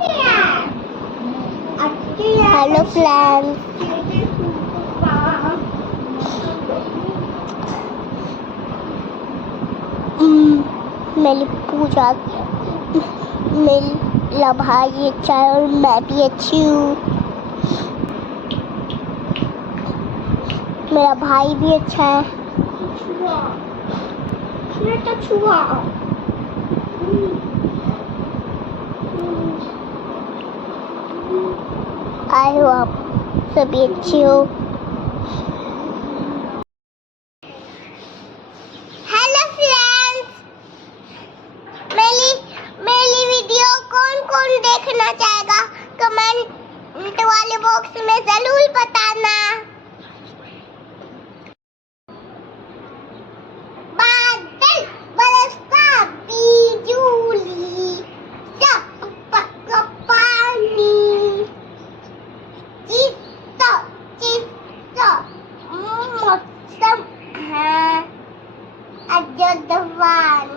Hello friends, मेरी पूजा, मेरा भाई अच्छा है और मैं भी अच्छी हूँ। मेरा भाई भी अच्छा है। आई हो आप सभी अच्छी हो। हेलो फ्रेंड्स, मेरी मेरी वीडियो कौन कौन देखना चाहेगा कमेंट वाले बॉक्स में जरूर बताना। बादल बरसता बिजली टपक पानी चित्त चित्त मौसम है अजदवान।